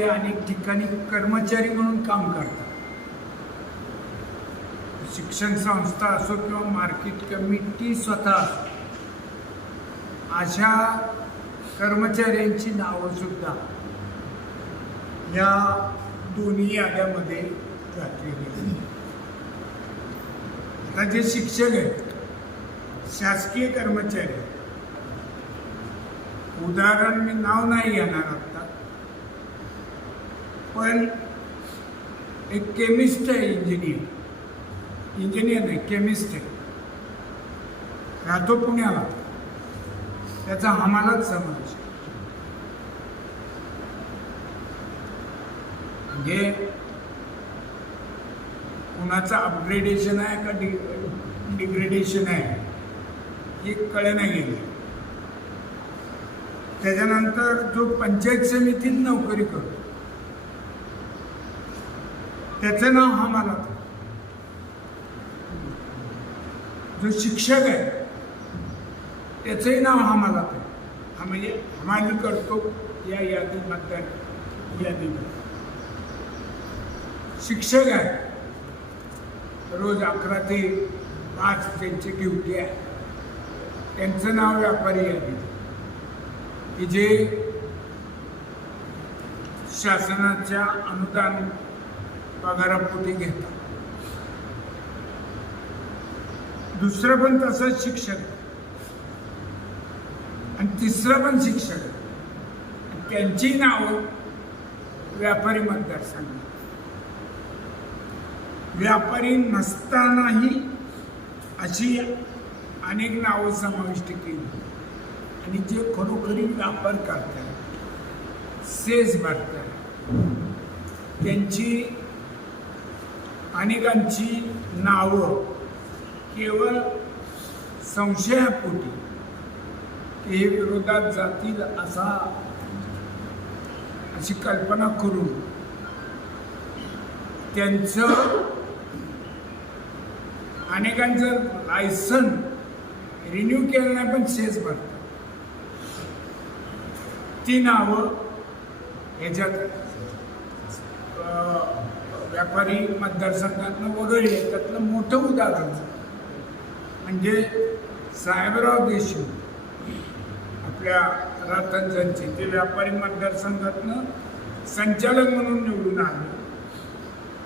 जे अनेक ठिकाणी कर्मचारी म्हणून काम करतात. शिक्षण संस्था असो किंवा मार्केट कमिटी स्वतः असो अशा कर्मचाऱ्यांची नावं सुद्धा या दोन्ही याद्यामध्ये घातलेली आता जे शिक्षक आहेत शासकीय कर्मचारी उदाहरण मी नाव नाही येणार आता पण एक केमिस्ट आहे इंजिनियर इंजिनियर नाही केमिस्ट आहे. राहतो पुण्याला. त्याचा आम्हालाच समावेश म्हणजे कुणाचं अपग्रेडेशन आहे का डि डिग्रेडेशन आहे हे कळेना गेले. त्याच्यानंतर जो पंचायत समितीत नोकरी करतो त्याचं नाव हा मला. जो शिक्षक आहे त्याचंही नाव हा मला. हा म्हणजे हमाली करतो या यादी मतदार यादीमध्ये शिक्षक आहे. रोज अकरा ते पाच त्यांची ड्युटी आहे. त्यांचं नाव व्यापारी यादी की जे शासनाच्या अनुदान पगारापोटी घेतात दुसरं पण तसंच शिक्षक आणि तिसरं पण शिक्षक त्यांची नावं व्यापारी मतदारसंघ. व्यापारी नसतानाही अशी अनेक नावं समाविष्ट केली. आणि जे खरोखरी व्यापार करतात सेज भरतात त्यांची अनेकांची नावं केवळ संशयापोटी ते हे विरोधात जातील असा अशी कल्पना करून त्यांचं अनेकांचं लायसन रिन्यू केलं नाही पण शेच भरतात ती नावं ह्याच्यात व्यापारी मतदारसंघातनं वगळले त्यातलं मोठं उदाहरण. म्हणजे साहेबराव देशमुख आपल्या रातनजांचे ते व्यापारी मतदारसंघातनं संचालक म्हणून निवडून आले.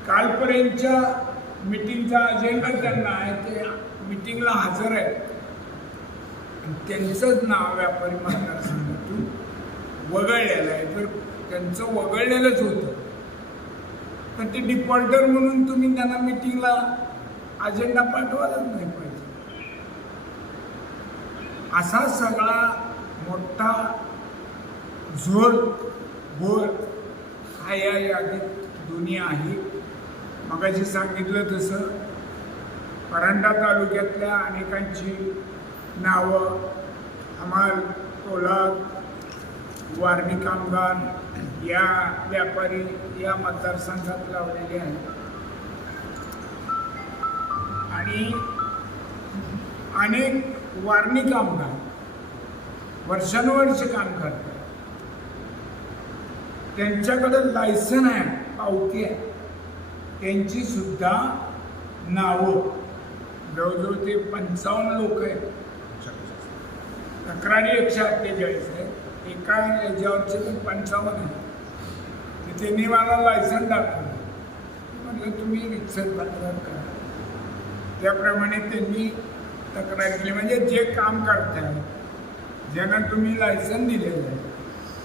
कालपर्यंतच्या मिटिंगचा अजेंडा त्यांना आहे ते मिटिंगला हजर आहे त्यांचंच नाव व्यापारी मतदारसंघातून वगळलेलं आहे. तर त्यांचं वगळलेलंच होतं. तर ते डिफॉल्टर म्हणून तुम्ही त्यांना मिटिंगला अजेंडा पाठवायलाच नाही पाहिजे. असा सगळा मोठा झोल घोर हा या यादीत दोन्ही आहे. मगाशी सांगितलं तसं. परंडा तालुक्यातल्या अनेकांची नावं हमाल कोलाद वारणी कामगार या व्यापारी या मतदारसंघात लावलेले आहेत. आणि अनेक वारणी कामगार वर्षानुवर्ष काम करतात. त्यांच्याकडे लायसन आहे पावती आहे. त्यांची सुद्धा नावं. जवळजवळ ते पंचावन्न लोक आहेत. तक्रारी एकशे अठ्ठेचाळीस आहे एका याच्यावरचे पंचावन्न आहे त्यांनी मला लायसन दाखवलं. म्हटलं तुम्ही रिक्सर तक्रार करा. त्याप्रमाणे त्यांनी तक्रार केली. म्हणजे जे काम करताय ज्यांना तुम्ही लायसन दिलेलं आहे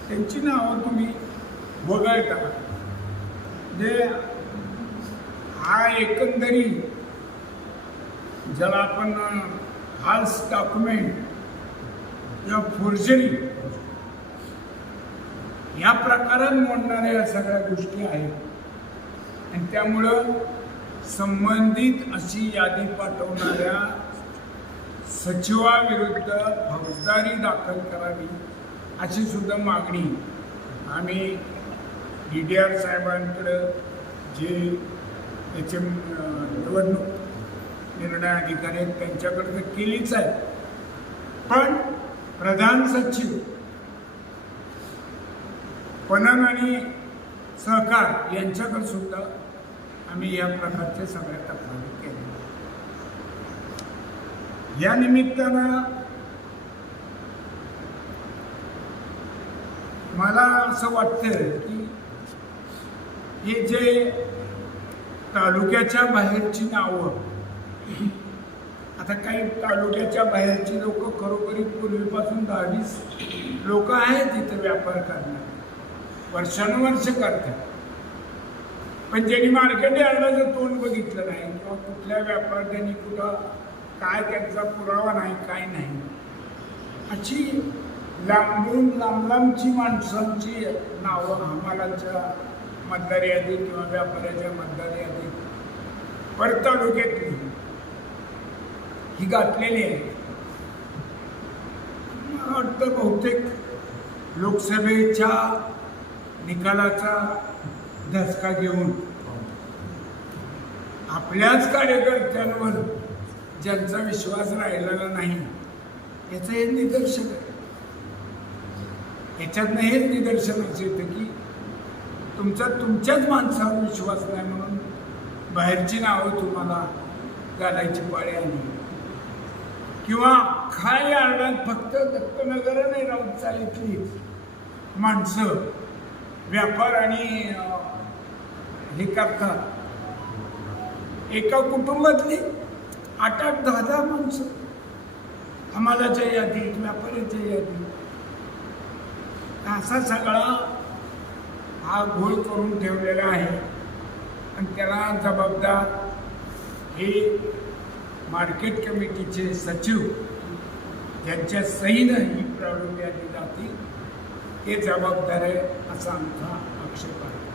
त्यांची नावं तुम्ही वगळता. म्हणजे हा एकंदरी ज्याला आपण हाल्स डॉक्युमेंट किंवा फोर्जरी या प्रकारात मोडणाऱ्या या सगळ्या गोष्टी आहेत. आणि त्यामुळं संबंधित अशी यादी पाठवणाऱ्या सचिवाविरुद्ध फौजदारी दाखल करावी अशी सुद्धा मागणी आम्ही डी डी आर साहेबांकडं जे त्याचे निवडणूक निर्णय अधिकारी आहेत त्यांच्याकडे तर केलीच आहे पण प्रधान सचिव पणन आणि सहकार यांच्याकडे सुद्धा आम्ही या प्रकारचे सगळ्या तक्रारी केल्या. या निमित्तानं मला असं वाटतं की हे जे तालुक्याच्या बाहेरची नावं आता काही तालुक्याच्या बाहेरची लोक खरोखरी पूर्वीपासून दहावीस लोक आहेत इथे व्यापार करणार. वर्षानुवर्ष करतात. पण ज्यांनी मार्केट यार्डाचं तोंड बघितलं नाही किंवा कुठल्या व्यापाऱ्यांनी कुठं काय त्यांचा पुरावा नाही काय नाही अशी लांबून लांब लांबची माणसांची नावं हमालाच्या मतदार यादीत किंवा व्यापाऱ्याच्या मतदार यादीत पर तालुक्यातली ही घातलेली आहे मला वाटतं बहुतेक लोकसभेच्या निकालाचा धसका घेऊन आपल्याच कार्यकर्त्यांवर ज्यांचा विश्वास राहिलेला नाही याचं हे निदर्शन आहे. याच्यातनं हेच निदर्शनाचं येतं की तुमचा तुमच्याच माणसावर विश्वास नाही म्हणून बाहेरची नावं तुम्हाला घालायची पाळी आली. किंवा खाय यार्डात फक्त दत्तनगर नाही राहून चालीतली माणसं व्यापार आणि हे करतात. एका कुटुंबातली आठ आठ दहा दहा माणसं हमालाच्या यादीत व्यापाऱ्याच्या यादीत असा सगळा हा घोळ करून ठेवलेला आहे. आणि त्याला जबाबदार हे मार्केट कमिटीचे सचिव यांच्या सहीनं ही प्रॉब्लेम यादी जातील. ते जबाबदार आहे असा आमचा आक्षेप आहे.